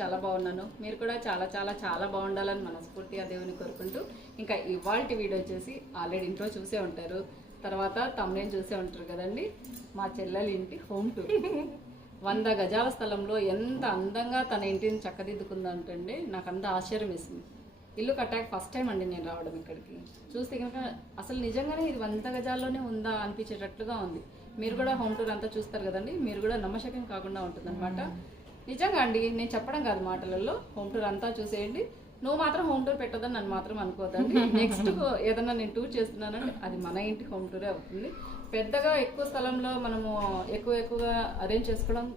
చాలా బాగున్నాను. మీరు కూడా చాలా చాలా చాలా బాగుండాలని మనస్ఫూర్తిగా దేవుని కోరుకుంటూ ఇంకా ఇవాళ వీడియో వచ్చేసి ఆల్రెడీ ఇంట్లో చూసే ఉంటారు. తర్వాత తమ్నేం చూసే ఉంటారు కదండి? మా చెల్లెలి ఇంటి హోమ్ టూర్. వంద గజాల స్థలంలో ఎంత అందంగా తన ఇంటిని చక్కదిద్దుకుందంటండి. నాకు అంత ఆశ్చర్యం వేసింది. ఇల్లు కట్టాక ఫస్ట్ టైం అండి నేను రావడం ఇక్కడికి. చూస్తే కనుక అసలు నిజంగానే ఇది వంద గజాల్లోనే ఉందా అనిపించేటట్లుగా ఉంది. మీరు కూడా హోమ్ టూర్ అంతా చూస్తారు కదండి. మీరు కూడా నమ్మశక్యం కాకుండా ఉంటుంది నిజంగా అండి నేను చెప్పడం కాదు మాటలలో. హోమ్ టూర్ అంతా చూసేయండి. నువ్వు మాత్రం హోమ్ టూర్ పెట్టదని నన్ను మాత్రం అనుకోదండి నెక్స్ట్ ఏదన్నా నేను టూర్ చేస్తున్నానంటే అది మన ఇంటి హోమ్ టూరే అవుతుంది. పెద్దగా ఎక్కువ స్థలంలో మనము ఎక్కువ ఎక్కువగా అరేంజ్ చేసుకోవడం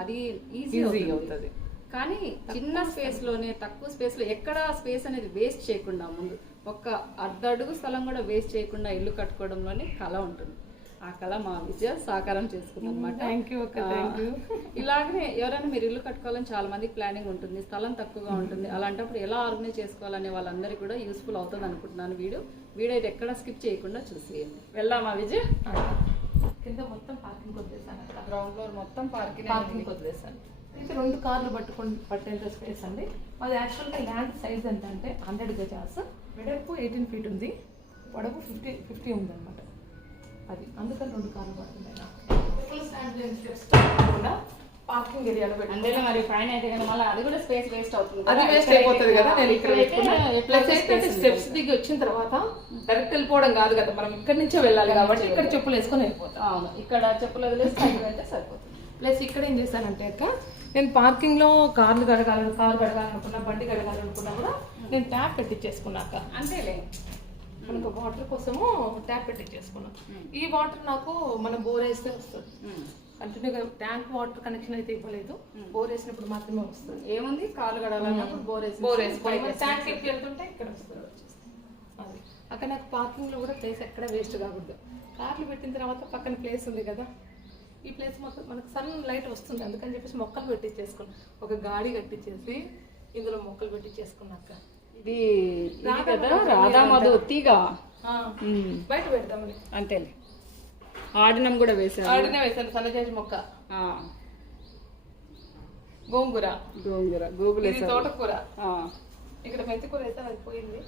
అది ఈజీ అవుతుంది. కానీ చిన్న స్పేస్లోనే తక్కువ స్పేస్లో ఎక్కడ స్పేస్ అనేది వేస్ట్ చేయకుండా ముందు ఒక్క అర్ధ అడుగు స్థలం కూడా వేస్ట్ చేయకుండా ఇల్లు కట్టుకోవడంలోనే కళ ఉంటుంది. ఆ కళ మా విజయ సాకారం చేసుకుంది అనమాట ఇలాగనే ఎవరైనా మీరు ఇల్లు కట్టుకోవాలని చాలా మందికి ప్లానింగ్ ఉంటుంది స్థలం తక్కువగా ఉంటుంది. అలాంటప్పుడు ఎలా ఆర్గనైజ్ చేసుకోవాలనే వాళ్ళందరికీ కూడా యూస్ఫుల్ అవుతుంది అనుకుంటున్నాను వీడియో. వీడియో అయితే ఎక్కడ స్కిప్ చేయకుండా చూసేయండి. వెళ్దామా విజయ్? కింద మొత్తం పార్కింగ్ వదిలేసాను గ్రౌండ్ ఫ్లోర్ మొత్తం పార్కింగ్ పార్కింగ్ వదిలేసాను ఇది రెండు కార్లు పట్టుకొని పట్టేంత స్పేస్ అండి. అది యాక్చువల్గా ల్యాండ్ సైజ్ ఎంత అంటే హండ్రెడ్ గజాస్. వెడల్పు ఎయిటీన్ ఫీట్ ఉంది. పొడవు ఫిఫ్టీ ఫిఫ్టీ ఉంది అనమాట అది. అందుకని రెండు కార్లు పడుతున్నాయి నాకు. ఫుల్ స్టాండ్ స్టెప్స్ కాకుండా పార్కింగ్ ఏరియాలో అందులో మరి పైన అయితే మళ్ళీ అది కూడా స్పేస్ వేస్ట్ అవుతుంది అది. వేస్ట్ అయిపోతుంది కదా నేను ఇక్కడ ప్లస్ ఏంటంటే స్టెప్స్. దిగి వచ్చిన తర్వాత డైరెక్ట్ వెళ్ళిపోవడం కాదు కదా మనం ఇక్కడ నుంచే వెళ్ళాలి కాబట్టి ఇక్కడ చెప్పులు వేసుకొని వెళ్ళిపోతాం. అవును ఇక్కడ చెప్పులు వదిలేసి పైకి వెళ్తే సరిపోతుంది. ప్లస్ ఇక్కడ ఏం చేశానంటే అక్క నేను పార్కింగ్లో కార్లు కడగాలను కారు కడగాలనుకున్నా బండి కడగాలనుకున్నా కూడా నేను ట్యాప్ పెట్టించేసుకున్నాక అంతేలే. మనకు వాటర్ కోసము ట్యాప్ పెట్టించేసుకున్నాం Hmm. ఈ వాటర్ నాకు మనం బోర్ వేస్తే వస్తుంది. కంటిన్యూగా ట్యాంక్ వాటర్ కనెక్షన్ అయితే ఇవ్వలేదు. బోర్ వేసినప్పుడు మాత్రమే వస్తుంది. ఏముంది? కాలు కడాలన్నప్పుడు బోర్ వేసి బోర్ వేసుకొని ట్యాంక్ ఎక్కి వెళ్తుంటే ఇక్కడ వస్తుంది. అక్కడ నాకు పార్కింగ్లో కూడా ప్లేస్ ఎక్కడ వేస్ట్ కాకూడదు. కార్లు పెట్టిన తర్వాత పక్కన ప్లేస్ ఉంది కదా. ఈ ప్లేస్ మొత్తం మనకు సన్ లైట్ వస్తుంది. అందుకని చెప్పేసి మొక్కలు పెట్టించేసుకున్నాం ఒక గాడి కట్టించేసి ఇందులో మొక్కలు పెట్టించేసుకున్నాక ఇది కదా? రాధా మధు తీగ. బయట పెడదామని అంతేలే. ఆడినం కూడా వేసారు ఆడినే వేసాను సన్నజాజి మొక్క. గోంగూర. గోంగూర గూగుల్ వేసారు తోటకూర. ఆ, ఇక్కడ మెంతికూర వేసాను అది పోయింది.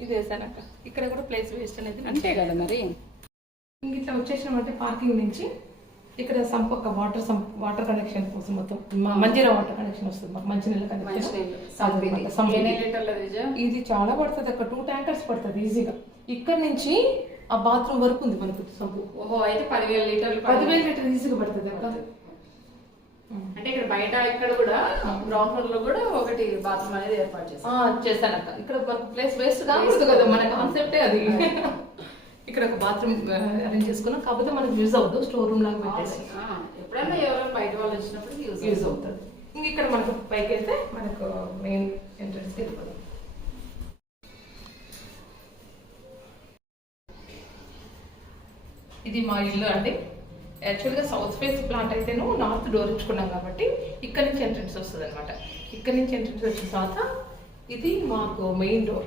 ఇది వేసానక్క ఇక్కడ కూడా ప్లేస్ వేస్ట్ అనేది అంతే కదా మరి. ఇంక ఇట్లా వచ్చేసినామంటే పార్కింగ్ నుంచి ఇక్కడ సంప్ ఒక వాటర్ సంప్ వాటర్ కనెక్షన్ కోసం మొత్తం మంజీరా వాటర్ కనెక్షన్ వస్తుంది మాకు మంచినీళ్ళ. కనెక్షన్ ఇది. చాలా పడుతుంది అక్కడ టూ ట్యాంకర్స్ పడుతుంది ఈజీగా ఇక్కడ నుంచి ఆ బాత్రూమ్ వరకు ఉంది మనకు సంపు. ఓహో అయితే పదివేల లీటర్లు. పదివేల లీటర్ ఈజీగా పడుతుంది అక్క. అంటే ఇక్కడ బయట ఇక్కడ కూడా గ్రౌండ్ ఫ్లోర్లో కూడా ఒకటి బాత్రూమ్ అనేది ఏర్పాటు చేస్తాం ఆ, చేశానక్క ఇక్కడ ప్లేస్ వేస్ట్ కాకూడదు కదా మన కాన్సెప్టే అది. ఇక్కడ ఒక బాత్రూమ్ అరేంజ్ చేసుకున్నాం. కాకపోతే మనకు యూజ్ అవుతుంది స్టోర్ రూమ్ లాగా పెట్టేసి. ఎప్పుడైనా ఎవరైనా బయట వాళ్ళు వచ్చినప్పుడు యూజ్ యూజ్ అవుతుంది. ఇంక ఇక్కడ మనకు పైకి వెళ్తే మనకు మెయిన్ ఎంట్రన్స్ వెళ్ళిపోతుంది ఇది మా ఇల్లు అండి. యాక్చువల్గా సౌత్ ఫేస్ ప్లాంట్ అయితేను నార్త్ డోర్ ఇచ్చుకున్నాం కాబట్టి ఇక్కడ నుంచి ఎంట్రన్స్ వస్తుంది అనమాట ఇక్కడ నుంచి ఎంట్రన్స్ వచ్చిన తర్వాత ఇది మాకు మెయిన్ డోర్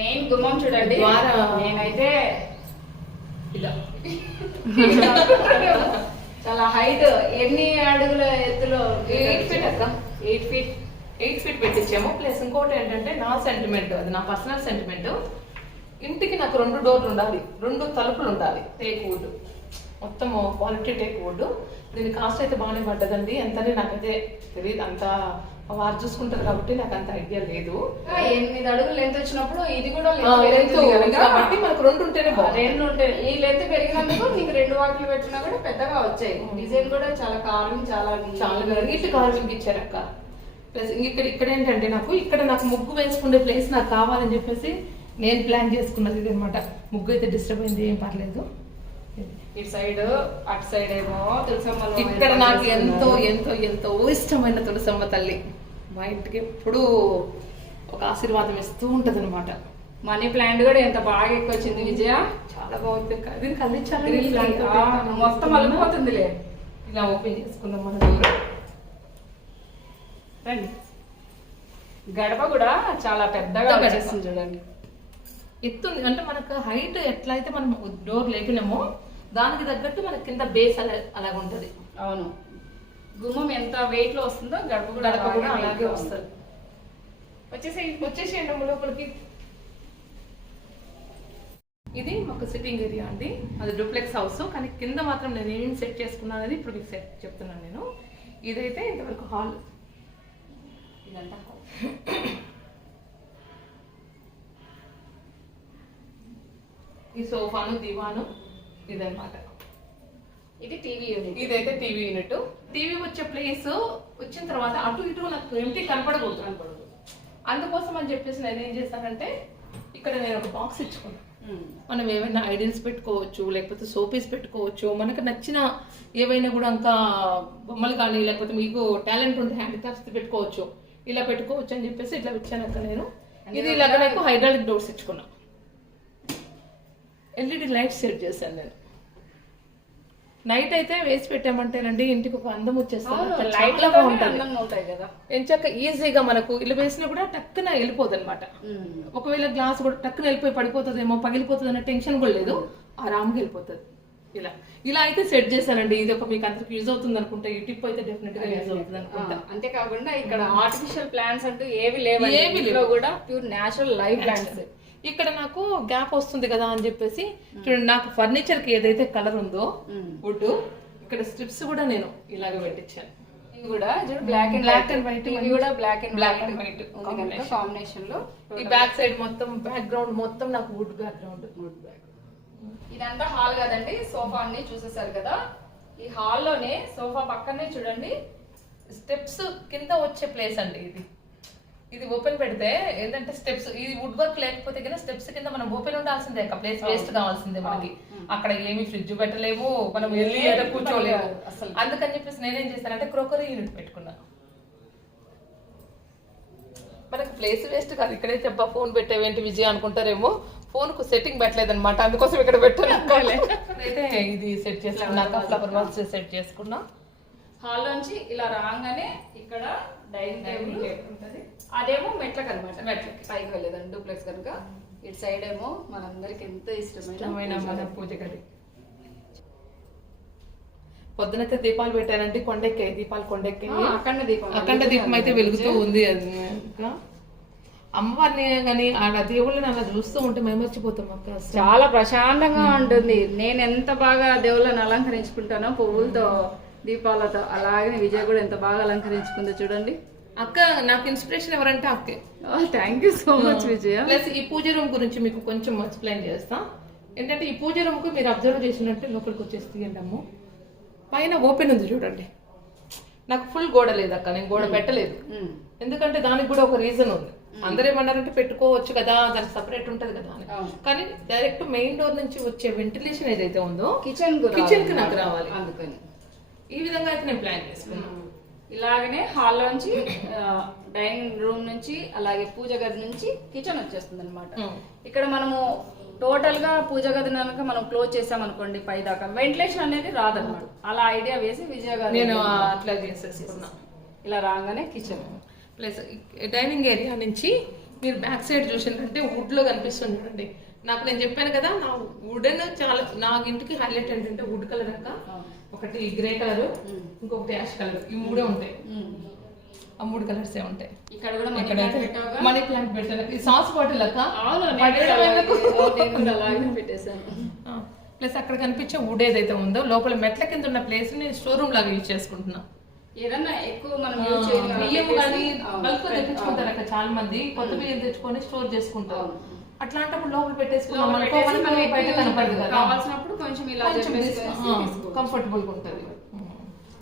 మెయిన్ గుమ్మం చూడండి. నేనైతే ఇలా. చాలా హైట్ ఎన్ని అడుగుల ఎత్తులో ఎయిట్ ఫీట్ అక్క. ఎయిట్ ఫీట్ ఎయిట్ ఫీట్ పెట్టించాము. ప్లస్ ఇంకోటి ఏంటంటే నా సెంటిమెంట్ అది నా పర్సనల్ సెంటిమెంట్ ఇంటికి నాకు రెండు డోర్లు ఉండాలి. రెండు తలుపులు ఉండాలి. టేక్ వుడ్ మొత్తం క్వాలిటీ టేక్ వుడ్ దీని కాస్ట్ అయితే బాగానే పడ్డదండి. ఎంతని నాకైతే తెలియదు అంత వారు చూసుకుంటారు కాబట్టి నాకు అంత ఐడియా లేదు. ఎనిమిది అడుగులు లెంత్ వచ్చినప్పుడు ఇది కూడా కనుక. కాబట్టి మనకు రెండు ఉంటేనే రెండు ఉంటాయి ఈ లెంత్ పెరిగినందుకు నీకు రెండు వాటిలు పెట్టినా కూడా పెద్దగా వచ్చాయి. డిజైన్ కూడా చాలా కార్వింగ్ చాలా చాలా నీట్ కార్వింగ్ ఇచ్చారక్క. ప్లస్ ఇక్కడ ఇక్కడ ఏంటంటే నాకు ఇక్కడ నాకు ముగ్గు వేసుకునే ప్లేస్ నాకు కావాలని చెప్పేసి నేను ప్లాన్ చేసుకున్నది ఇది అనమాట ముగ్గు అయితే డిస్టర్బ్ అయింది ఏం పర్లేదు. ఇటు సైడ్ అటు సైడ్ ఏమో తులసమ్మ ఇక్కడ నాకు ఎంతో ఎంతో ఎంతో ఇష్టమైన తులసమ్మ తల్లి. మా ఇంటికి ఎప్పుడూ ఒక ఆశీర్వాదం ఇస్తూ ఉంటది అనమాట మనీ ప్లాంట్ కూడా ఎంత బాగా ఎక్కువ వచ్చింది విజయ? చాలా బాగుంది. దీనికి అందించాలి మొత్తం అలిగిపోతుందిలే ఇలా ఓపెన్ చేసుకున్నాం మనం. రండి. గడప కూడా చాలా పెద్దగా. వచ్చేస్తుంది చూడండి. ఎత్తు అంటే మనకు హైట్ ఎట్లయితే మనం డోర్ లేపినామో దానికి తగ్గట్టు మనకి కింద బేస్ అలా అలాగ ఉంటది అవును. గుమ్మం ఎంత వెయిట్లో వస్తుందో గడప కూడా గడప కూడా అలాగే వస్తుంది. వచ్చేసి వచ్చేసేయండి లోపలికి. ఇది మాకు సిట్టింగ్ ఏరియా అండి. అది డూప్లెక్స్ హౌస్ కానీ కింద మాత్రం నేను ఏమేమి సెట్ చేసుకున్నాను అనేది ఇప్పుడు మీకు సెట్ చెప్తున్నాను నేను. ఇదైతే ఇంతవరకు హాల్ ఇదంతా ఈ సోఫాను దివాను. ఇదన్నమాట. ఇది టీవీ యూనిట్. ఇదైతే టీవీ యూనిట్. టీవీ వచ్చే ప్లేస్ వచ్చిన తర్వాత అటు ఇటు నాకు ఎంటీ కనపడకూడదు కనపడదు అందుకోసం అని చెప్పేసి నేను ఏం చేశానంటే ఇక్కడ నేను ఒక బాక్స్ ఇచ్చుకున్నాను మనం ఏమైనా ఐడియల్స్ పెట్టుకోవచ్చు లేకపోతే సోపీస్ పెట్టుకోవచ్చు మనకు నచ్చిన ఏవైనా కూడా ఇంకా బొమ్మలు కానీ లేకపోతే మీకు టాలెంట్ ఉంటే హ్యాండిక్రాఫ్ట్స్ పెట్టుకోవచ్చు. ఇలా పెట్టుకోవచ్చు అని చెప్పేసి ఇట్లా ఇచ్చాను అక్క నేను. ఇది ఇలాగ నాకు హైడ్రాలిక్ డోర్స్ ఇచ్చుకున్నా. ఎల్ఈడి లైట్స్ సెట్ చేశాను నేను. నైట్ అయితే వేసి పెట్టామంటేనండి ఇంటికి ఒక అందం వచ్చేస్తుంది. లైట్ చాలా బాగుంటుంది కదా. ఎంచక్క ఈజీగా మనకు ఇలా వేసినా కూడా టక్కున వెళ్ళిపోదు అనమాట ఒకవేళ గ్లాస్ కూడా టక్కున వెళ్ళిపోయి పడిపోతుందేమో పగిలిపోతుంది అనే టెన్షన్ కూడా లేదు. ఆరామ్గా వెళ్ళిపోతుంది. ఇలా. ఇలా అయితే సెట్ చేశానండి. ఇది ఒక మీకు అందరికి యూజ్ అవుతుంది అనుకుంటా. ఈ టిప్ అయితే డెఫినెట్గా యూజ్ అవుతుంది అనుకుంటా. అంతేకాకుండా ఇక్కడ ఆర్టిఫిషియల్ ప్లాంట్స్ అంటూ ఏవి లేవు ఏవి ఏవి కూడా ప్యూర్ నేచురల్ లైవ్ ప్లాంట్స్ ఇక్కడ నాకు గ్యాప్ వస్తుంది కదా అని చెప్పేసి చూడండి నాకు ఫర్నిచర్కి ఏదైతే కలర్ ఉందో వుడ్ ఇక్కడ స్ట్రిప్స్ కూడా నేను ఇలాగ పెట్టించాను ఇవి కూడా బ్లాక్ అండ్ and white. ఇవి కూడా black and Black and white కాంబినేషన్లో ఈ బ్యాక్ సైడ్ మొత్తం బ్యాక్ గ్రౌండ్ మొత్తం నాకు వుడ్ బ్యాక్ గ్రౌండ్ ఇదంతా హాల్ కదండి సోఫా అన్ని చూసేసారు కదా. ఈ హాల్లోనే సోఫా పక్కనే చూడండి స్టెప్స్ కింద వచ్చే ప్లేస్ అండి ఇది. ఇది ఓపెన్ పెడితే ఏంటంటే స్టెప్స్ ఇది వుడ్ వర్క్ లేకపోతే కదా స్టెప్స్ కింద మనం ఓపెన్ ఉండాల్సిందే. ప్లేస్ వేస్ట్ కావాల్సిందే మనకి. అక్కడ ఏమి ఫ్రిడ్జ్ పెట్టలేము మనం వెళ్ళి కూర్చోలేము. అసలు. అందుకని చెప్పేసి నేనేం చేస్తానంటే క్రోకరీ యూనిట్ పెట్టుకున్నా. మనకి ప్లేస్ వేస్ట్ కాదు. ఇక్కడే చెప్పా ఫోన్ పెట్టేవేంటి విజయ్ అనుకుంటారేమో. ఫోన్కు సెట్టింగ్ పెట్టలేదన్నమాట. అందుకోసం ఇక్కడ పెట్టాను. అయితే ఇది సెట్ చేసుకున్నాక ఫ్లవర్ వాల్స్ సెట్ చేసుకున్నా. హాల్ నుంచి ఇలా రాగానే ఇక్కడ డైనింగ్ టేబుల్ అదేమో మెట్లకు అనమాట మెట్లకి. పైకి వెళ్ళేదండి డూప్లెక్స్ కనుక. ఇటు సైడ్ ఏమో మనందరికి ఎంత ఇష్టమైన ఇష్టమైన మన పూజ గది. పొద్దునైతే దీపాలు పెట్టారంటే కొండెక్కాయి దీపాలు కొండెక్కాయి ఆ, అఖండ దీపం అఖండ దీపం అయితే వెలుగుతూ ఉంది అది. అమ్మవారిని కానీ ఆడ దేవుళ్ళని అలా చూస్తూ ఉంటే మేము మర్చిపోతాం అక్క. చాలా ప్రశాంతంగా ఉంటుంది. నేను ఎంత బాగా దేవుళ్ళని అలంకరించుకుంటానో పువ్వులతో దీపాలతో అలాగే విజయ్ కూడా ఎంత బాగా అలంకరించుకుందో చూడండి. అక్క నాకు ఇన్స్పిరేషన్ ఎవరంటే అక్కే. Thank you so much Vijaya. Plus ఈ పూజ రూమ్ గురించి మీకు కొంచెం ఎక్స్ప్లెయిన్ చేస్తా. ఏంటంటే ఈ పూజ రూమ్కు మీరు అబ్జర్వ్ చేసినట్టే లోపలికి వచ్చేసి తీయండి అమ్మ? పైన ఓపెన్ ఉంది చూడండి. నాకు ఫుల్ గోడ లేదు అక్క నేను గోడ పెట్టలేదు. ఉమ్. ఎందుకంటే దానికి కూడా ఒక రీజన్ ఉంది. అందరూ ఏమన్నారంటే పెట్టుకోవచ్చు కదా దానికి సపరేట్ ఉంటది కదా అని. కానీ డైరెక్ట్ మెయిన్ డోర్ నుంచి వచ్చే వెంటిలేషన్ ఏదైతే ఉందో కిచెన్ కిచెన్కి నాకు రావాలి. అందుకని. ఈ విధంగా అయితే నేను ప్లాన్ చేసుకున్నాను ఇలాగనే హాల్ నుంచి డైనింగ్ రూమ్ నుంచి అలాగే పూజ గది నుంచి కిచెన్ వచ్చేస్తుంది అనమాట. ఇక్కడ మనము టోటల్గా పూజ గది కనుక మనం క్లోజ్ చేసాం అనుకోండి పై దాకా. వెంటిలేషన్ అనేది రాదన్నమాట. అలా ఐడియా వేసి విజయ గారు నేను అట్లా చేసేసుకున్నా. ఇలా రాగానే కిచెన్. ప్లస్ డైనింగ్ ఏరియా నుంచి మీరు బ్యాక్ సైడ్ చూసినట్టే వుడ్లో కనిపిస్తుంది చూడండి. నాకు నేను చెప్పాను కదా నా వుడెన్ చాలా నా ఇంటికి హైలైట్ ఏంటంటే వుడ్ కలర్ అక్క ఒకటి గ్రే కలర్ ఇంకొకటి యాష్ కలర్. ఈ మూడే ఉంటాయి. ఆ మూడు కలర్స్ ఏ ఉంటాయి. ఇక్కడ కూడా? మనీ ప్లాంట్ పెట్టాను. ఈ సాస్ బాటిల్ అక్క? ప్లస్ అక్కడ కనిపించే వుడ్ ఏదైతే ఉందో లోపల మెట్ల కింద ఉన్న ప్లేస్ని స్టోర్ రూమ్ లాగా యూజ్ చేసుకుంటున్నా. ఏదన్నా ఎక్కువ మనం బియ్యం కానీ. బల్క్ అక్కడ చాలా మంది కొత్త బియ్యం తెచ్చుకొని స్టోర్ చేసుకుంటారు. అట్లాంటప్పుడు లోపల పెట్టేసుకున్నాం అనుకో, పెట్టేసి మనకు మనం బయట ఎక్కువ కనపడదు కదా. కావాల్సినప్పుడు కొంచెం ఇలా కంఫర్టబుల్గా ఉంటుంది.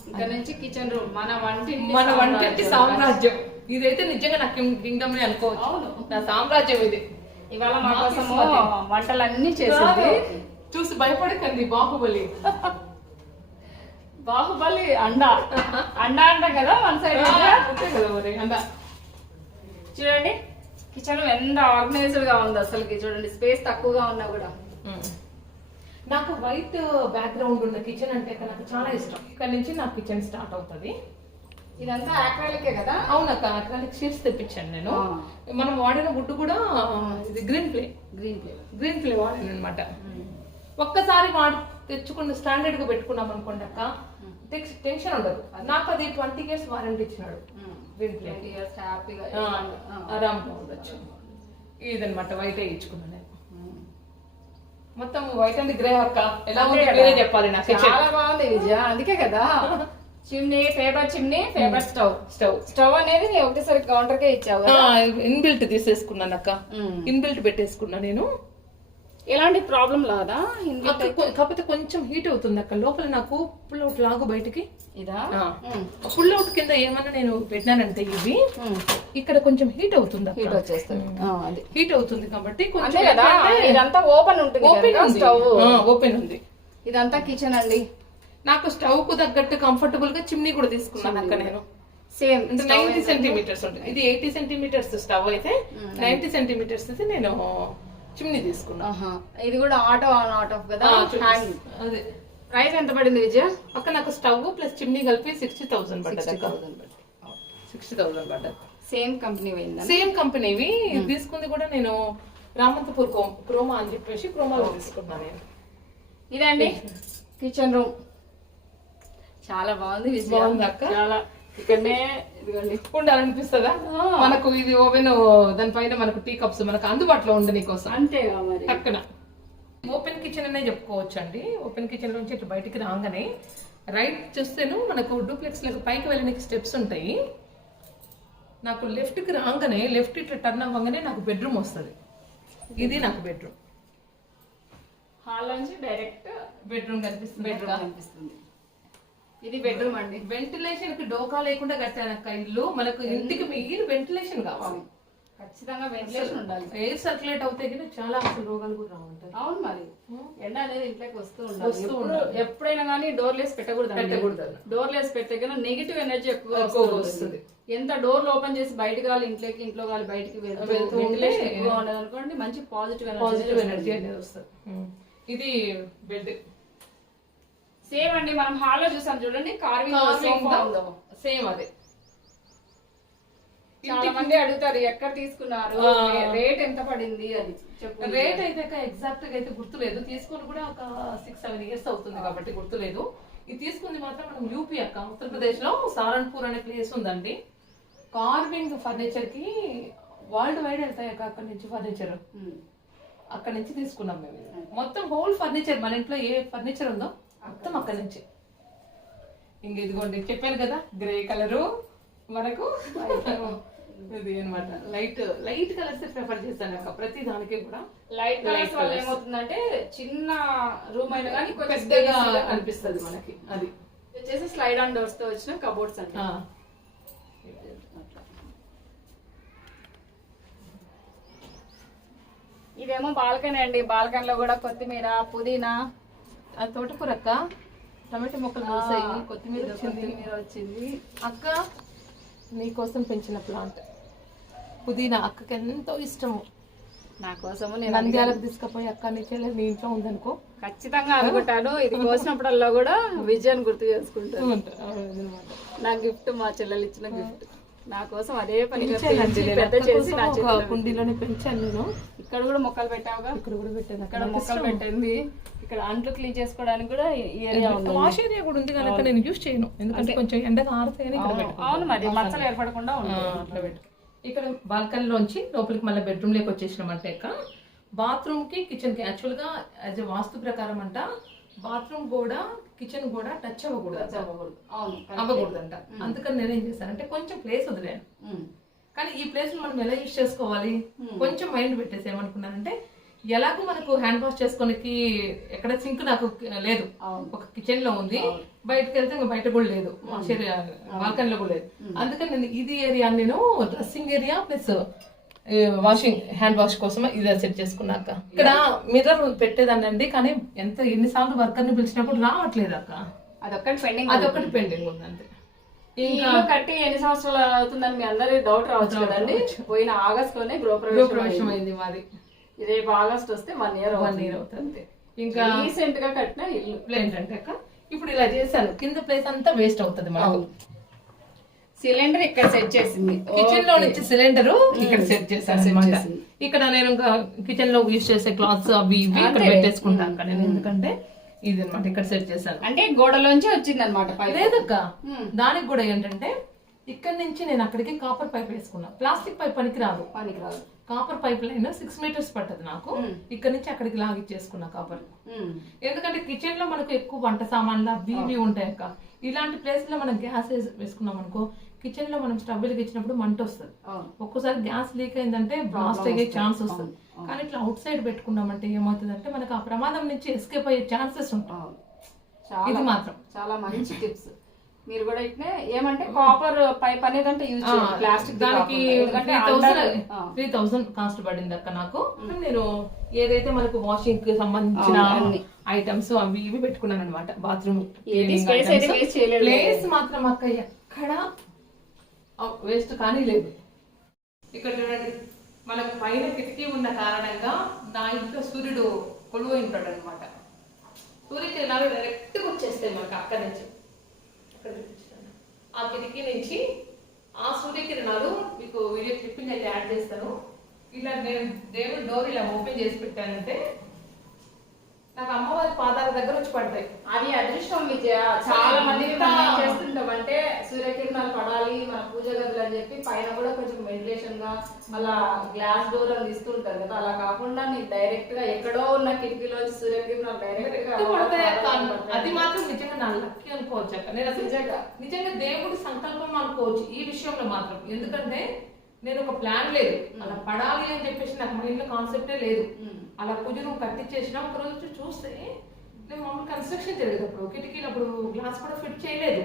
ఇక్కడ నుంచి కిచెన్ రూమ్ మన వంటింటి మన వంటింటి సామ్రాజ్యం. సామ్రాజ్యం ఇదైతే నిజంగా నా కింగ్డమ్ అనుకోవచ్చు. అవును. నా సామ్రాజ్యం ఇది. ఇవాళ మా కోసము కిస్మతే. వంటలన్నీ చేసింది. చూసి భయపడకండి బాహుబలి. బాహుబలి అండ. అండ అంట కదా మన సైడ్ అందా చూడండి. కిచెన్ ఎంత ఆర్గనైజ్డ్గా ఉంది అసలుకి చూడండి స్పేస్ తక్కువగా ఉన్నా కూడా. నాకు వైట్ బ్యాక్గ్రౌండ్ ఉన్న కిచెన్ అంటే నాకు చాలా ఇష్టం. ఇక్కడ నుంచి నా కిచెన్ స్టార్ట్ అవుతుంది. ఇదంతా ఆక్రాలికే కదా? అవునక్క అక్రాలిక్ షీట్స్ తెప్పించాను నేను. మనం వాడిన వుడ్ కూడా ఇది green play green plate green play వాడాను అనమాట ఒక్కసారి వాడు తెచ్చుకున్న స్టాండర్డ్గా పెట్టుకున్నాం అనుకోండి అక్క టెన్షన్ ఉండదు. నాకు అది ట్వంటీ ఇయర్స్ వారంటీ ఇచ్చినాడు. దీంట్లో ట్వంటీ ఇయర్స్ హ్యాపీగా ఆ, ఆరాంగా ఉండొచ్చు ఇదనమాట వైట్ ఇచ్చుకున్నాను నేను. మొత్తం వైట్ అండ్ గ్రే అక్క. ఎలా ఉంది మీరే చెప్పాలి నాకు. చాలా బాగుంది విజయ. అందుకే కదా. Chimney Faber chimney Faber stove. Stove. Stove అనేది నీ ఒకటేసారి కౌంటర్ కే ఇచ్చావు ఇన్బిల్ట్ తీసేసుకున్నాను అక్క. ఇన్బిల్ట్ పెట్టేసుకున్నా నేను. ఎలాంటి ప్రాబ్లం లాదా? కాకపోతే కొంచెం హీట్ అవుతుంది అక్క. లోపల నాకు పుల్ అవుట్ లాగు బయటికి. ఇదా? పుల్ అవుట్ కింద ఏమన్నా నేను పెట్టినానంటే ఇవి ఇక్కడ కొంచెం హీట్ అవుతుంది హీట్ వచ్చేస్తుంది. హీట్ అవుతుంది కాబట్టి కొంచెం ఇదంతా ఓపెన్ ఉంటుంది ఓపెన్ స్టవ్ ఓపెన్ ఉంది. ఇదంతా కిచెన్ అండి. నాకు స్టవ్కు తగ్గట్టు కంఫర్టబుల్గా చిమ్నీ కూడా తీసుకున్నాను అక్క నేను. సేమ్ అంటే నైన్టీ సెంటీమీటర్స్ ఉంటుంది. ఇది ఎయిటీ సెంటీమీటర్స్ స్టవ్ అయితే నైన్టీ సెంటీమీటర్స్ అయితే నేను చిమ్నీ తీసుకున్నా. ఇది కూడా ఆటో ఆన్ ఆట్ ఆఫ్ కదా? అదే. ప్రైస్ ఎంత పడింది విజయ? అక్క నాకు స్టవ్ ప్లస్ చిమ్నీ కలిపి సిక్స్టీ థౌసండ్ పడ్డది సిక్స్టీ థౌసండ్ పడ్డది. సేమ్ కంపెనీ పోయిందా? సేమ్ కంపెనీవి తీసుకుంది కూడా నేను రామంతపూర్ క్రో- క్రోమా అని చెప్పేసి క్రోమాలో తీసుకున్నాను నేను. ఇదండి. కిచెన్ రూమ్ చాలా బాగుంది విజయ. బాగుందా అక్క? చాలా ఇక్కడనే ఇదిగోండి. ఉండాలనిపిస్తుందా. మనకు ఇది ఓవెన్ దానిపైన మనకు టీ కప్స్ మనకు అందుబాటులో ఉండే నీకోసం. మరి. పక్కన ఓపెన్ కిచెన్ అనే చెప్పుకోవచ్చు అండి ఓపెన్ కిచెన్ నుంచి ఇట్లా బయటికి రాగానే రైట్ చూస్తేను మనకు డూప్లెక్స్లకు పైకి వెళ్ళడానికి స్టెప్స్ ఉంటాయి. నాకు లెఫ్ట్కి రాగానే లెఫ్ట్ ఇట్లా టర్న్ అవ్వగానే నాకు బెడ్రూమ్ వస్తుంది. ఇది నాకు బెడ్రూమ్. హాల్ నుంచి డైరెక్ట్ బెడ్రూమ్ కనిపిస్తుంది బెడ్రూమ్ కనిపిస్తుంది. ఇది బెడ్రూమ్ అండి. వెంటిలేషన్కి డోకా లేకుండా కట్టానక్క ఇల్లు. మనకు ఇంటికి మెయిన్ వెంటిలేషన్ కావాలి. ఖచ్చితంగా వెంటిలేషన్ ఉండాలి. ఎయిర్ సర్క్యులేట్ అవుతే కానీ చాలా అసలు రోగాలు కూడా రావుంటాయి అవును మరి. ఎండ అనేది ఇంట్లోకి వస్తూ ఉండాలి. ఎప్పుడైనా కానీ డోర్ లేసి పెట్టకూడదు పెట్టకూడదు డోర్ లేసి పెట్టే కన్నా నెగిటివ్ ఎనర్జీ ఎక్కువ వస్తుంది. ఎంత డోర్లు ఓపెన్ చేసి బయటకు గాలి ఇంట్లోకి ఇంట్లో గాలి బయటికి వెళ్తూ వెంటిలేషన్ ఎక్కువ ఉండదు అనుకోండి మంచి పాజిటివ్ పాజిటివ్ ఎనర్జీ అనేది వస్తుంది. ఇది బెడ్ సేమ్ అండి మనం హాల్లో చూసాం చూడండి కార్వింగ్ సేమ్ అదే. చాలా మంది అడుగుతారు ఎక్కడ తీసుకున్నారు. రేట్ ఎంత పడింది అది రేట్ అయితే ఎగ్జాక్ట్గా అయితే గుర్తులేదు. తీసుకుని కూడా ఒక సిక్స్ సెవెన్ ఇయర్స్ అవుతుంది కాబట్టి గుర్తులేదు. ఇది తీసుకుంది మాత్రం మనం యూపీ అక్క ఉత్తరప్రదేశ్లో సారన్పూర్ అనే ప్లేస్ ఉందండి. కార్వింగ్ ఫర్నిచర్కి వరల్డ్ వైడ్ వెళ్తాయి అక్క అక్కడ నుంచి ఫర్నిచర్. అక్కడ నుంచి తీసుకున్నాం మేము. మొత్తం హోల్ ఫర్నిచర్ మన ఇంట్లో ఏ ఫర్నిచర్ ఉందో మొత్తం అక్కడ నుంచి. ఇంక ఇదిగోండి చెప్పాను కదా గ్రే కలరు మనకు ఇది అనమాట లైట్ లైట్ కలర్స్ ప్రిఫర్ చేస్తాను అక్క. ప్రతి దానికి కూడా లైట్ కలర్స్ వల్ల ఏమవుతుందంటే చిన్న రూమ్ అయినా కానీ పెద్దగా అనిపిస్తుంది మనకి అది. వచ్చేసి స్లైడ్ ఆన్ డోర్స్తో వచ్చిన కబోర్డ్స్ అండి. ఇదేమో బాల్కనీ అండి. బాల్కనీ లో కూడా కొత్తిమీర పుదీనా ఆ తోటకూర అక్క టమాటో మొక్కలు మొలిసాయి కొత్తిమీర వచ్చింది. కొత్తిమీర వచ్చింది. అక్క నీకోసం పెంచిన ప్లాంట్. పుదీనా అక్కకి ఎంతో ఇష్టము. నా కోసము నేను నంద్యాలకు తీసుకుపోయి అక్క నీ చెల్లెలు నీ ఇంట్లో ఉందనుకో. ఖచ్చితంగా అనుకుంటాను. ఇది కోసినప్పుడల్లా కూడా విజయాన్ని గుర్తు చేసుకుంటాను. నా గిఫ్ట్ మా చెల్లెలు ఇచ్చిన గిఫ్ట్. నా కోసం అదే పనిగా పెంచానండి పెంచి నేను పెద్ద అక్క చేసి కోసం నా ఒక చేతిలో కుండీలోనే పెంచాను నేను. ఇక్కడ కూడా మొక్కలు పెట్టావుగా? ఇక్కడ కూడా పెట్టాను ఇక్కడ మొక్కలు పెట్టింది. ఇక్కడ అంట్లు క్లీన్ చేసుకోవడానికి కూడా ఏరియా ఉంది. వాష్ ఏరియా కూడా ఉంది కనుక నేను యూజ్ చేయను. ఎందుకంటే కొంచెం ఎండగా ఆరుతాయని. అవును. మరి మచ్చలు ఏర్పడకుండా. ఇక్కడ బాల్కనీలోంచి లోపలికి మళ్ళీ బెడ్రూమ్లోకి వచ్చేసినామంటే ఇక బాత్రూమ్కి కిచెన్కి యాక్చువల్గా యాజ్ వాస్తు ప్రకారం అంట బాత్రూమ్ కూడా కిచెన్ కూడా టచ్ అవ్వకూడదు అవ్వకూడదు. అవ్వకూడదంట. అందుకని నేనేం చేశానంటే కొంచెం ప్లేస్ వదిలేను. కానీ ఈ ప్లేస్ మనం ఎలా యూజ్ చేసుకోవాలి? కొంచెం మైండ్ పెట్టేసి ఏమనుకున్నానంటే ఎలాగో మనకు హ్యాండ్ వాష్ చేసుకోనికి ఎక్కడ సింక్ నాకు లేదు. ఒక కిచెన్లో ఉంది. బయటకు వెళ్తే ఇంకా బయట కూడా లేదు. బాల్కనీ లో కూడా లేదు. అందుకని నేను ఇది ఏరియా నేను dressing area plus washing hand wash కోసం ఇది సెట్ చేసుకున్నాక ఇక్కడ మిర్రర్ పెట్టేదాన్ని అండి కానీ ఎంత ఎన్నిసార్లు వర్కర్ని పిలిచినప్పుడు రావట్లేదు అక్క. అదొక్కటి పెండింగ్ అదొకటి పెండింగ్ ఉంది అంతే ఈ ఇల్లు కట్టి ఎన్ని సంవత్సరాలు అవుతుందని మీ అందరి డౌట్ రావచ్చు కదండి. పోయిన ఆగస్ట్లోనే గృహప్రవేశం ప్రవేశం అయింది మాది. రేపు ఆగస్ట్ వస్తే వన్ ఇయర్ వన్ ఇయర్ అవుతుంది ఇంకా రీసెంట్గా కట్టిన ఇల్లు. ఏంటంటే అక్క ఇప్పుడు ఇలా చేశాను. కింద ప్లేస్ అంతా వేస్ట్ అవుతుంది మనకు. సిలిండర్ ఇక్కడ సెట్ చేసింది. కిచెన్లో నుంచి సిలిండర్ ఇక్కడ సెట్ చేశాను. ఇక్కడ నేను ఇంకా కిచెన్లో యూజ్ చేసే క్లాత్స్ అవి ఇవి ఇక్కడ పెట్టేసుకుంటాను అక్క నేను. ఎందుకంటే ఇది అనమాట ఇక్కడ సెట్ చేశాను. అంటే గోడలోంచి వచ్చింది అనమాట లేదక్క. ఉమ్. దానికి కూడా ఏంటంటే ఇక్కడ నుంచి నేను అక్కడికి కాపర్ పైప్ వేసుకున్నా. ప్లాస్టిక్ పైప్ పనికి రాదు పనికిరాదు. Copper pipe line six metres పట్టదు నాకు. ఇక్కడ నుంచి అక్కడికి లాగిచ్చేసుకున్నా కాపర్. ఎందుకంటే కిచెన్లో మనకు ఎక్కువ వంట సామాన్లు అవి ఇవి ఉంటాయి అక్క. ఇలాంటి ప్లేస్లో మనం గ్యాస్ వేసుకున్నాం అనుకో కిచెన్లో మనం స్టవ్ వెలిగించినప్పుడు మంట వస్తుంది. ఒక్కోసారి గ్యాస్ లీక్ అయిందంటే బ్లాస్ట్ అయ్యే ఛాన్స్ వస్తుంది. కానీ ఇట్లా అవుట్ సైడ్ పెట్టుకున్నామంటే ఏమవుతుందంటే మనకు ఆ ప్రమాదం నుంచి ఎస్కేప్ అయ్యే ఛాన్సెస్ ఉంటాయి. ఇది మాత్రం. చాలా మంచి టిప్స్ మీరు కూడా ఇట్నే ఏమంటే కాపర్ పైప్ అనేది అంటే యూజ్ ప్లాస్టిక్ దానికి three thousand three thousand cost పడింది అక్క నాకు. నేను ఏదైతే మనకు వాషింగ్కి సంబంధించిన. ఐటమ్స్ అవి ఇవి పెట్టుకున్నాను అనమాట బాత్రూమ్. ప్లేస్ మాత్రం అక్క ఎక్కడ వేస్ట్ కానీ లేదు. ఇక్కడ చూడండి మనకు పైన కిటికీ ఉన్న కారణంగా నా ఇంట్లో సూర్యుడు కొలువై ఉంటాడు అనమాట సూర్యకిరణాలు డైరెక్ట్ వచ్చేస్తాయి మనకు అక్కడి నుంచి. ఆ కిటికీ నుంచి ఆ సూర్యకిరణాలు మీకు వీడియో క్లిప్పింగ్ అయితే యాడ్ చేస్తాను. ఇలా నేను దేవుడు డోర్ ఇలా ఓపెన్ చేసి పెట్టానంటే నాకు అమ్మవారి పాదాల దగ్గర వచ్చి పడతాయి. అది అదృష్టం విజయ. చాలా మంది చేస్తుంటాం అంటే సూర్యకిరణాలు పడాలి మన పూజ గదులు అని చెప్పి పైన కూడా కొంచెం వెంటిలేషన్గా మళ్ళా గ్లాస్ డోర్ అని ఇస్తుంటారు కదా అలా కాకుండా నీకు డైరెక్ట్గా ఎక్కడో ఉన్న కిటికీలోంచి సూర్యకిరణాలు డైరెక్ట్గా. అది మాత్రం నిజంగా నా లక్కీ అనుకోవచ్చు? అక్క నేను అసలు నిజంగా. నిజంగా దేవుడి సంకల్పం అనుకోవచ్చు ఈ విషయంలో మాత్రం. ఎందుకంటే నేను ఒక ప్లాన్ లేదు. అలా పడాలి అని చెప్పేసి నాకు మైండ్లో కాన్సెప్టే లేదు. అలా పూజ రూమ్ కట్టించేసిన ఒక రోజు చూస్తే నేను మామూలు కన్స్ట్రక్షన్ జరిగేటప్పుడు కిటికీలప్పుడు గ్లాస్ కూడా ఫిట్ చేయలేదు.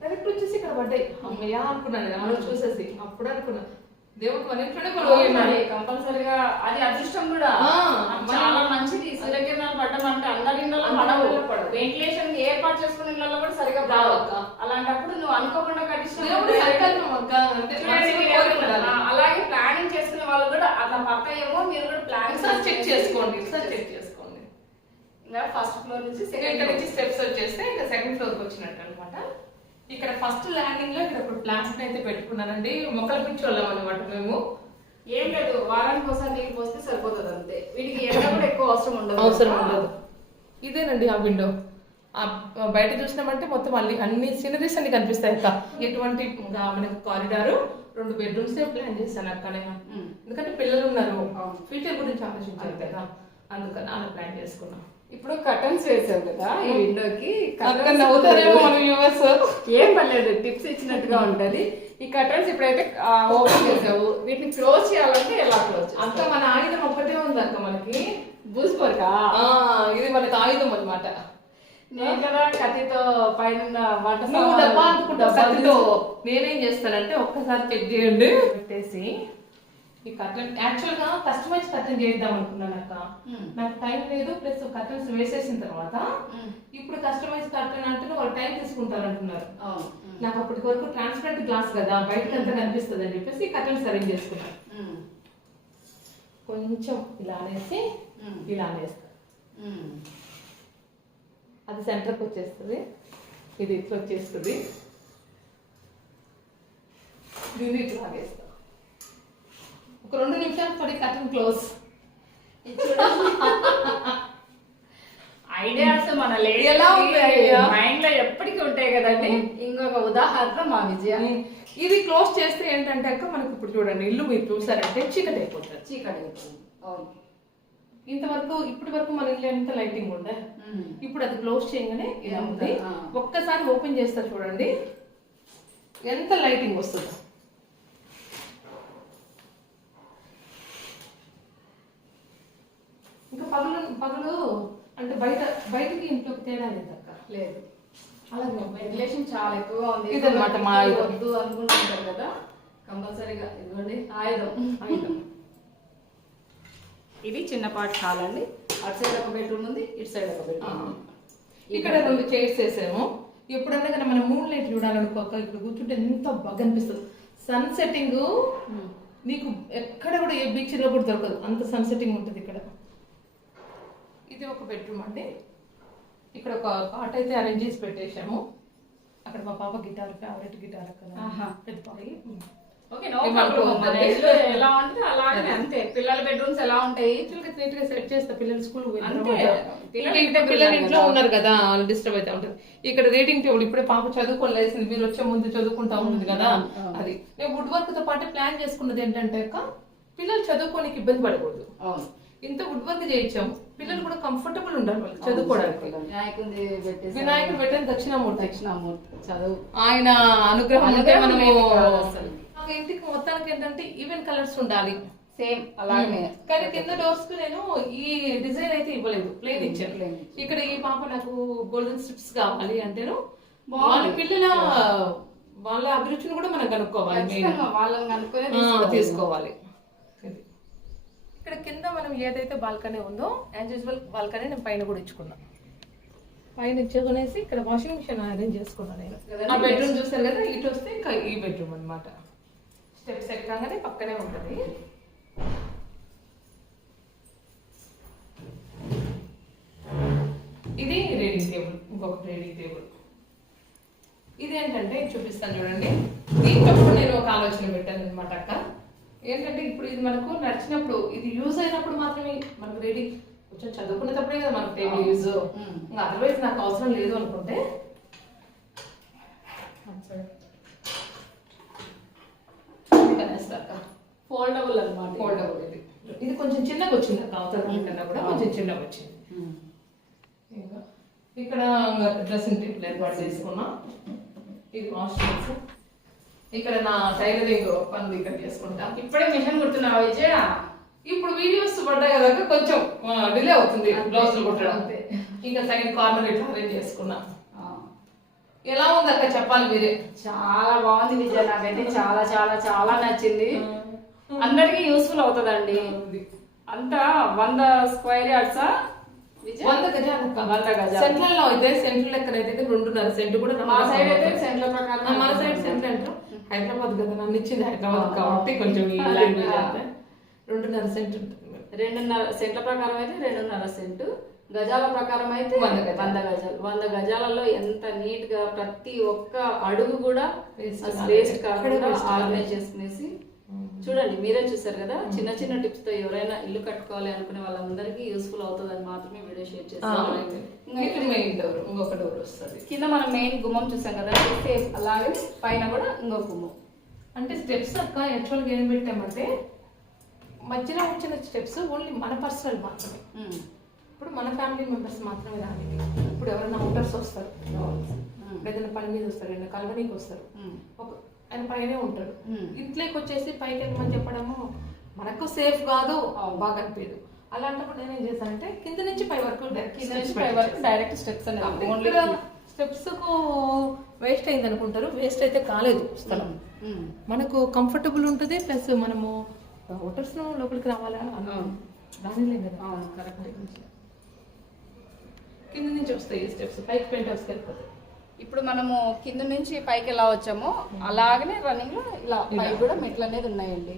డైరెక్ట్ వచ్చేసి ఇక్కడ పడ్డాయి. అమ్మయ్యా అనుకున్నాను నేను ఆ రోజు చూసేసి. అప్పుడు అనుకున్నా. దేవుడు మన ఇంట్లోనే కంపల్సరిగా అది అదృష్టం కూడా. చాలా మంచిది. సూర్యకిరణాలు పడ్డం అంటే అందరి ఇళ్ళలో పడవు. వెంటిలేషన్ ఏర్పాటు చేసుకున్న ఇళ్ళలో కూడా సరిగా రావు. అలాంటప్పుడు నువ్వు అనుకోకుండా కట్టించిన అలాగే ప్లానింగ్ చేసుకునే వాళ్ళు కూడా అట్లా పడతాయేమో మీరు కూడా ప్లానింగ్ ఒకసారి చెక్ చేసుకోండి. ఒకసారి చెక్ చేసుకోండి. ఫస్ట్ ఫ్లోర్ నుంచి ఇంకా సెకండ్ నుంచి స్టెప్స్ వచ్చేస్తే ఇంకా సెకండ్ ఫ్లోర్కి వచ్చినట్టు అనమాట ఇక్కడ ఫస్ట్ ల్యాండింగ్లో ఇక్కడ ఇప్పుడు ప్లాంట్స్ అయితే పెట్టుకున్నానండి మొక్కలు పిచ్చి వాళ్ళం అనమాట మేము. ఏం లేదు వారానికి ఒకసారి నీళ్ళు పోస్తే సరిపోతుంది అంతే. వీటికి ఎండ కూడా ఎక్కువ అవసరం ఉండదు అవసరం ఉండదు. ఇదేనండి ఆ విండో ఆ బయట చూసినామంటే మొత్తం అన్ని అన్ని సీనరీస్ అన్ని కనిపిస్తాయి అక్క. ఎటువంటి మనకి కారిడార్ రెండు బెడ్రూమ్స్ ప్లాన్ చేశాను అక్క నేను. ఎందుకంటే పిల్లలు ఉన్నారు. ఫ్యూచర్ గురించి ఆలోచించాలి కదా. అందుకని అలా ప్లాన్ చేసుకున్నాం. ఇప్పుడు కర్టన్స్ వేసావు కదా ఈ విండోకి. నవ్వుతారేమో మన వ్యూవర్స్? ఏం పర్లేదు టిప్స్ ఇచ్చినట్టుగా ఉంటది. ఈ కర్టన్స్ ఇప్పుడైతే ఓపెన్ చేసావు. వీటిని క్లోజ్ చేయాలంటే ఎలా క్లోజ్ అక్క మన ఆయుధం ఒక్కటే ఉంది అక్క మనకి బూసిపోరకా ఆ ఇది మనకి ఆయుధం అన్నమాట. నేను కదా కత్తితో పైన వంట డబ్బా కత్తితో. నేనేం చేస్తానంటే ఒక్కసారి చెక్ చేయండి. పెట్టేసి ఈ కర్టన్ యాక్చువల్గా కస్టమైజ్ కర్టన్ చేద్దాం అనుకున్నాను అక్క. నాకు టైం లేదు ప్లస్ కర్టన్స్ వేసేసిన తర్వాత. ఇప్పుడు కస్టమైజ్ కర్టన్ అంటే వాళ్ళు టైం తీసుకుంటారు అంటున్నారు. నాకు అప్పటి వరకు ట్రాన్స్పరెంట్ గ్లాస్ కదా బయటకు అంతా కనిపిస్తుంది అని చెప్పేసి కర్టన్స్ అరేంజ్ చేసుకున్నాను. కొంచెం ఇలా అనేసి. ఇలా అనేస్తా ఉమ్. అది సెంటర్కి వచ్చేస్తుంది ఇది ఇట్లా వచ్చేస్తుంది దీన్ని ఇట్లా ఆగేస్తా ఒక రెండు నిమిషాలు పడి కటన్ క్లోజ్. ఐడియాస్ మన లేడీ ఎలా ఉంది idea? మైండ్లో ఎప్పటికీ ఉంటాయి కదండి ఇంకొక ఉదాహరణ మా విజయ ఇది క్లోజ్ చేస్తే ఏంటంటే అక్క మనకు ఇప్పుడు చూడండి ఇల్లు మీరు చూసారంటే చీకటి అయిపోతుంది చీకటి అయిపోయింది. అవును ఇంతవరకు ఇప్పటి వరకు మన ఇల్లు ఎంత లైటింగ్ ఉండే. ఇప్పుడు అది క్లోజ్ చేయగానే ఇలా ఉంది. ఒక్కసారి ఓపెన్ చేస్తారు చూడండి ఎంత లైటింగ్ వస్తుందో ఇంకా పగలు పగలు అంటే బయట బయటకి ఇంట్లోకి తేడా లేదు అక్క. లేదు. అలాగే. వెంటిలేషన్ చాలా ఎక్కువగా ఉంది. ఇదన్నమాట మా. వద్దు అనుకుంటుంటారు కదా. కంపల్సరీగా ఇదిగోండి ఆయుధం. ఆయుధం. ఇది చిన్నపాటి హాల్ అండి. అటు సైడ్ ఒక బెడ్రూమ్ ఉంది ఇటు సైడ్ ఒక బెడ్రూమ్ ఇక్కడ రెండు చైర్స్ వేసాము. ఎప్పుడన్నా కానీ మనం మూన్ లైట్ చూడాలనుకోక ఇక్కడ కూర్చుంటే ఎంత బాగా అనిపిస్తుంది. Sun setting. నీకు ఎక్కడ కూడా ఏ బీచ్లో కూడా దొరకదు. అంత సన్ సెట్టింగ్ ఉంటుంది ఇక్కడ. ఇది ఒక బెడ్రూమ్ అండి. ఇక్కడ ఒక కాట్ అయితే అరేంజ్ చేసి పెట్టేశాము. అక్కడ మా పాప గిటార్ ఫేవరెట్ గిటార్ అక్కడ. పెద్ద ఓకే నో మన ఎలా ఉంటే అలాగే అంతే. పిల్లల బెడ్రూమ్స్ ఎలా ఉంటాయి? నీట్గా సెట్ చేస్తా. పిల్లలు స్కూల్. పిల్లలు ఇంట్లో ఉన్నారు కదా వాళ్ళు డిస్టర్బ్ ఉంటుంది ఇక్కడ రీడింగ్ టేబుల్ ఇప్పుడే పాప చదువుకొని లేసింది మీరు వచ్చే ముందు చదువుకుంటా ఉంటుంది కదా. అది. నేను వుడ్ వర్క్తో పాటు ప్లాన్ చేసుకున్నది ఏంటంటే పిల్లలు చదువుకోనికి ఇబ్బంది పడకూడదు. ఇంత వుడ్ వర్క్ చేయించాము. పిల్లలు కూడా కంఫర్టబుల్ ఉండాలి వాళ్ళు చదువుకోవడానికి. వినాయకుడి పెట్టిన దక్షిణామూర్తి. దక్షిణామూర్తి చదువు. ఆయన అనుగ్రహం మనము ఇంటికి మొత్తానికి ఏంటంటే ఈవెన్ కలర్స్ ఉండాలి. సేమ్ అలాగే కానీ కింద డోర్స్కు నేను ఈ డిజైన్ అయితే ఇవ్వలేదు ప్లేన్ ఇచ్చాను. ఇక్కడ ఈ పాప నాకు గోల్డెన్ స్ట్రిప్స్ కావాలి అంటేను వాళ్ళ పిల్లల వాళ్ళ అభిరుచిని కూడా మనం కనుక్కోవాలి వాళ్ళని ఆ, తీసుకోవాలి. ఇక్కడ కింద మనం ఏదైతే బాల్కనీ ఉందో యాజ్ యూజువల్ బాల్కనీ నేను పైన కూడా ఇచ్చుకున్నాను పైన ఇచ్చుకునేసి ఇక్కడ వాషింగ్ మిషన్ అరేంజ్ చేసుకున్నాను నేను. ఆ బెడ్రూమ్ చూస్తారు కదా ఇటు వస్తే ఇంకా ఈ బెడ్రూమ్ అన్నమాట. స్టెప్స్ ఎక్కగానే పక్కనే ఉంటుంది. ఇది రీడింగ్ టేబుల్ ఇంకొక రీడింగ్ టేబుల్ ఇది ఏంటంటే చూపిస్తాను చూడండి. దీంట్లో నేను ఒక ఆలోచన పెట్టాను అనమాట అక్క. ఏంటంటే ఇప్పుడు ఇది మనకు నడిచినప్పుడు ఇది యూజ్ అయినప్పుడు మాత్రమే మనకు రీడింగ్ కొంచెం చదువుకునేటప్పుడే కదా మనకు టేబుల్ యూజ్ అదర్వైజ్ నాకు అవసరం లేదు అనుకుంటే. ఫోల్డబుల్ అనమాట ఫోల్డబుల్ ఇది. ఇది. కొంచెం చిన్నగా వచ్చింది. అక్క అవతల కన్నా కూడా కొంచెం చిన్నగా వచ్చింది. ఇంకా ఇక్కడ డ్రెస్సింగ్ టేబుల్ ఏర్పాటు చేసుకున్నా. ఇది వాష్ చేసి ఇక్కడ నా టైలరింగ్ పనులు ఇక్కడ చేసుకుంటా. ఇప్పుడే మిషన్ కుడుతున్నావా విజయ? ఇప్పుడు వీడియోస్ పడ్డాయి కదా కొంచెం డిలే అవుతుంది బ్లౌజులు కుట్టడం. ఇంకా సైడ్ కార్నర్ ఇట్లా అరేంజ్ చేసుకున్నా. ఎలా ఉంది అక్క చెప్పాలి మీరే? చాలా బాగుంది విజయ నాకైతే చాలా చాలా చాలా నచ్చింది. అందరికి యూస్ఫుల్ అవుతుందండి. అంతా వంద స్క్వేర్ యార్డ్సా విజయ్? వంద గజాలు అక్క. వంద గజాలు. సెంట్రల్లో అయితే సెంట్రల్ లెక్కన అయితే రెండున్నర సెంట్ కూడా మా. సైడ్ అయితే సెంట్ల ప్రకారం మన సైడ్ సెంట్ అంటారు? హైదరాబాద్ కదా నన్ను ఇచ్చింది హైదరాబాద్ కాబట్టి కొంచెం ఈ లాంగ్వేజ్ రెండున్నర సెంట్ రెండున్నర సెంట్ల ప్రకారం అయితే రెండున్నర సెంటు. గజాల ప్రకారం అయితే వంద గజాలు. వంద గజాలు. వంద గజాలలో ఎంత నీట్గా ప్రతి ఒక్క అడుగు కూడా. వేస్ట్ కాకుండా ఆర్గనైజ్ చేసుకునేసి చూడండి మీరే చూసారు కదా చిన్న చిన్న టిప్స్తో ఎవరైనా ఇల్లు కట్టుకోవాలి అనుకునే వాళ్ళందరికీ యూస్ఫుల్ అవుతుందని మాత్రమే వీడియో షేర్ చేస్తాను మెయిన్ డోర్ ఇంకొక డోర్ వస్తుంది. కింద మనం మెయిన్ గుమ్మం చూసాం కదా సేమ్ అలాగే పైన కూడా ఇంకో గుమ్మం. అంటే స్టెప్స్ అక్క యాక్చువల్గా ఏం పెట్టామంటే మధ్యలో వచ్చిన స్టెప్స్ ఓన్లీ మన పర్సనల్ మాత్రమే. ఇప్పుడు మన ఫ్యామిలీ మెంబర్స్ మాత్రమే రాని ఇప్పుడు ఎవరైనా అవుటర్స్ వస్తారు. ఏదైనా పని మీద వస్తారు ఏదైనా కలవనీకి వస్తారు. ఒక ఆయన పైనే ఉంటాడు. ఇంట్లోకి వచ్చేసి పైకి వెళ్ళమని చెప్పడము? మనకు సేఫ్ కాదు. బాగా అనిపించదు. అలాంటప్పుడు నేనేం చేశానంటే కింద నుంచి పై వరకు కింద నుంచి పై వరకు డైరెక్ట్ స్టెప్స్ అనేది స్టెప్స్కు వేస్ట్ అయింది అనుకుంటారు వేస్ట్ అయితే కాలేదు స్థలం. మనకు కంఫర్టబుల్ ఉంటుంది. ప్లస్ మనము హోటల్స్ లోపలికి రావాలా? రానిలేం కదా. కరెక్ట్. కింద నుంచి వస్తాయి స్టెప్స్. పైకి పెయింట్ హౌస్కి వెళ్ళిపోతాయి. ఇప్పుడు మనము కింద నుంచి పైకి ఎలా వచ్చామో అలాగనే రన్నింగ్లో ఇలా పైకి కూడా మెట్లు అనేది ఉన్నాయండి.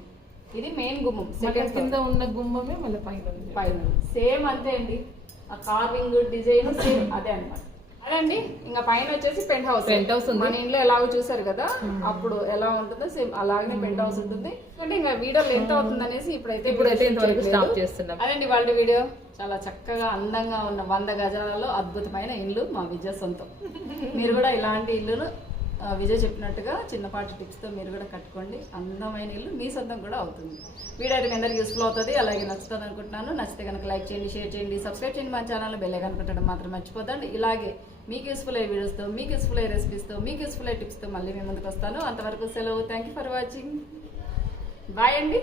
ఇది మెయిన్ గుమ్మం సెకండ్ కింద ఉన్న గుమ్మమే మళ్ళీ పైన. పైన. సేమ్ అంతే అండి. ఆ కార్వింగ్ డిజైన్ సేమ్ అదే అన్నమాట. అదే అండి ఇంకా పైన వచ్చేసి పెంట్ హౌస్. Pent house ఉంది. మన ఇంట్లో ఎలాగో చూసారు కదా అప్పుడు ఎలా ఉంటుందో సేమ్ అలాగనే పెంట్ హౌస్ ఉంటుంది. అంటే ఇంకా వీడియో ఎంత అవుతుంది అనేసి ఇప్పుడైతే ఇప్పుడైతే ఇంతవరకు. స్టాప్ చేస్తున్నాం. అదండి వాళ్ళ వీడియో. చాలా చక్కగా అందంగా ఉన్న వంద గజాలలో అద్భుతమైన ఇల్లు మా విజయ సొంతం. మీరు కూడా ఇలాంటి ఇల్లును ఆ, విజయ్ చెప్పినట్టుగా చిన్నపాటి టిప్స్తో మీరు కూడా కట్టుకోండి. అందమైన ఇల్లు మీ సొంతం కూడా అవుతుంది. వీడియో అయితే మీ అందరికి యూస్ఫుల్ అవుతుంది. అలాగే నచ్చుతుంది అనుకుంటున్నాను. నచ్చితే కనుక లైక్ చేయండి షేర్ చేయండి సబ్స్క్రైబ్ చేయండి మా ఛానల్ బెల్ ఐకాన్ కొట్టడం మాత్రం మర్చిపోద్దండి. ఇలాగే మీకు యూస్ఫుల్ అయ్యే వీడియోస్తో మీకు యూస్ఫుల్ అయ్యే రెసిపీస్తో మీకు యూస్ఫుల్ అయ్యే టిప్స్తో మళ్ళీ మీ ముందుకు వస్తాను. అంతవరకు సెలవు. Thank you for watching bye అండి.